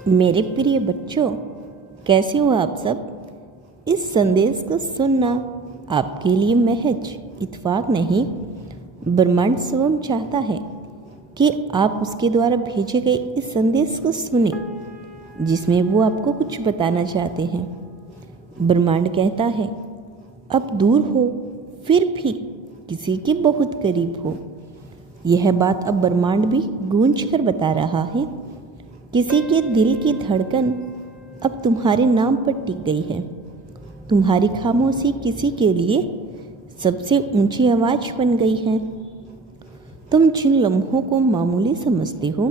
मेरे प्रिय बच्चों, कैसे हो आप सब। इस संदेश को सुनना आपके लिए महज इत्तेफाक नहीं, ब्रह्मांड स्वयं चाहता है कि आप उसके द्वारा भेजे गए इस संदेश को सुने, जिसमें वो आपको कुछ बताना चाहते हैं। ब्रह्मांड कहता है, अब दूर हो फिर भी किसी के बहुत करीब हो। यह बात अब ब्रह्मांड भी गूंज कर बता रहा है। किसी के दिल की धड़कन अब तुम्हारे नाम पर टिक गई है। तुम्हारी खामोशी किसी के लिए सबसे ऊंची आवाज बन गई है। तुम जिन लम्हों को मामूली समझते हो,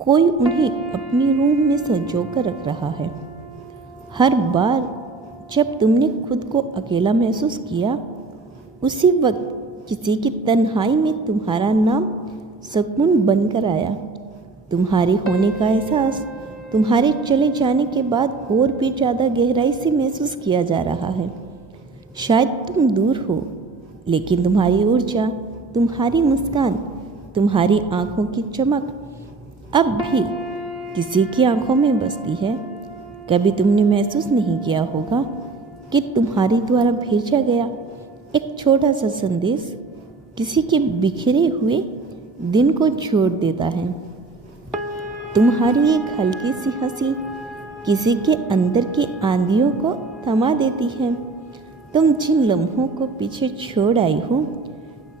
कोई उन्हें अपनी रूह में संजो कर रख रहा है। हर बार जब तुमने खुद को अकेला महसूस किया, उसी वक्त किसी की तन्हाई में तुम्हारा नाम सुकून बनकर आया। तुम्हारे होने का एहसास तुम्हारे चले जाने के बाद और भी ज़्यादा गहराई से महसूस किया जा रहा है। शायद तुम दूर हो, लेकिन तुम्हारी ऊर्जा, तुम्हारी मुस्कान, तुम्हारी आंखों की चमक अब भी किसी की आंखों में बसती है। कभी तुमने महसूस नहीं किया होगा कि तुम्हारे द्वारा भेजा गया एक छोटा सा संदेश किसी के बिखरे हुए दिन को जोड़ देता है। तुम्हारी एक हल्की सी हंसी किसी के अंदर की आंधियों को थमा देती है। तुम जिन लम्हों को पीछे छोड़ आई हो,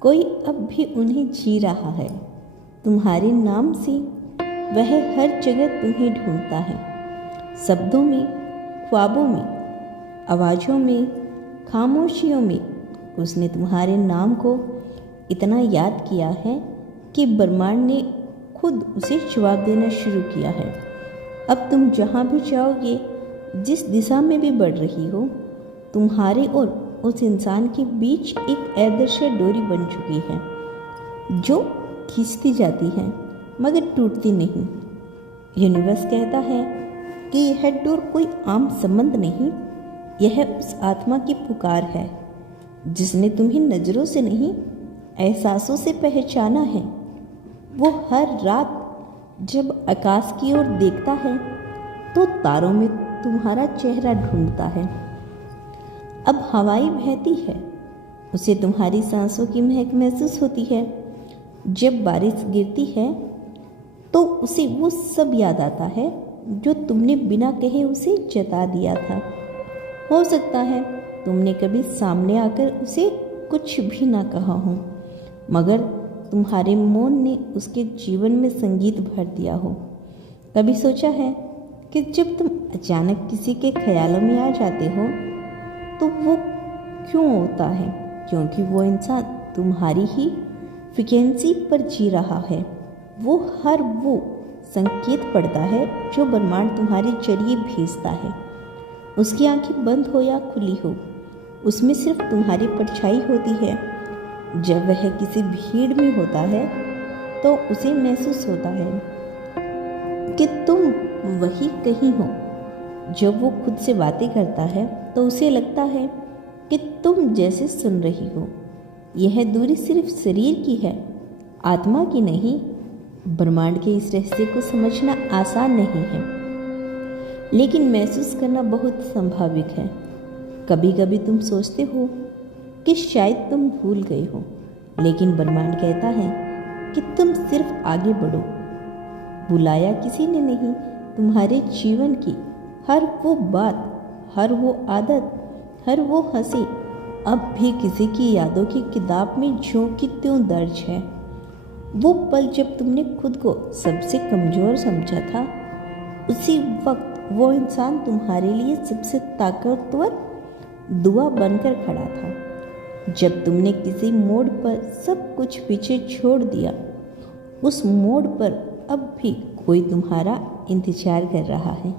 कोई अब भी उन्हें जी रहा है। तुम्हारे नाम से वह हर जगह तुम्हें ढूंढता है, शब्दों में, ख्वाबों में, आवाज़ों में, खामोशियों में। उसने तुम्हारे नाम को इतना याद किया है कि ब्रह्मांड ने खुद उसे जवाब देना शुरू किया है। अब तुम जहाँ भी जाओगे, जिस दिशा में भी बढ़ रही हो, तुम्हारे और उस इंसान के बीच एक अदृश्य डोरी बन चुकी है, जो खींचती जाती है मगर टूटती नहीं। यूनिवर्स कहता है कि यह डोर कोई आम संबंध नहीं, यह उस आत्मा की पुकार है जिसने तुम्हें नज़रों से नहीं, एहसासों से पहचाना है। वो हर रात जब आकाश की ओर देखता है तो तारों में तुम्हारा चेहरा ढूंढता है। अब हवाएं बहती है, उसे तुम्हारी सांसों की महक महसूस होती है। जब बारिश गिरती है तो उसे वो सब याद आता है जो तुमने बिना कहे उसे जता दिया था। हो सकता है तुमने कभी सामने आकर उसे कुछ भी ना कहा हो, मगर तुम्हारे मौन ने उसके जीवन में संगीत भर दिया हो। कभी सोचा है कि जब तुम अचानक किसी के ख्यालों में आ जाते हो तो वो क्यों होता है? क्योंकि वो इंसान तुम्हारी ही फ्रीक्वेंसी पर जी रहा है। वो हर वो संकेत पढ़ता है जो ब्रह्मांड तुम्हारे जरिए भेजता है। उसकी आंखें बंद हो या खुली हो, उसमें सिर्फ तुम्हारी परछाई होती है। जब वह किसी भीड़ में होता है तो उसे महसूस होता है कि तुम वही कहीं हो। जब वो खुद से बातें करता है तो उसे लगता है कि तुम जैसे सुन रही हो। यह दूरी सिर्फ शरीर की है, आत्मा की नहीं। ब्रह्मांड के इस रहस्य को समझना आसान नहीं है, लेकिन महसूस करना बहुत संभाविक है। कभी कभी तुम सोचते हो कि शायद तुम भूल गए हो, लेकिन ब्रह्मांड कहता है कि तुम सिर्फ आगे बढ़ो। बुलाया किसी ने नहीं, तुम्हारे जीवन की हर वो बात, हर वो आदत, हर वो हंसी अब भी किसी की यादों की किताब में ज्यों की त्यों दर्ज है। वो पल जब तुमने खुद को सबसे कमज़ोर समझा था, उसी वक्त वो इंसान तुम्हारे लिए सबसे ताकतवर दुआ बनकर खड़ा था। जब तुमने किसी मोड़ पर सब कुछ पीछे छोड़ दिया, उस मोड़ पर अब भी कोई तुम्हारा इंतजार कर रहा है।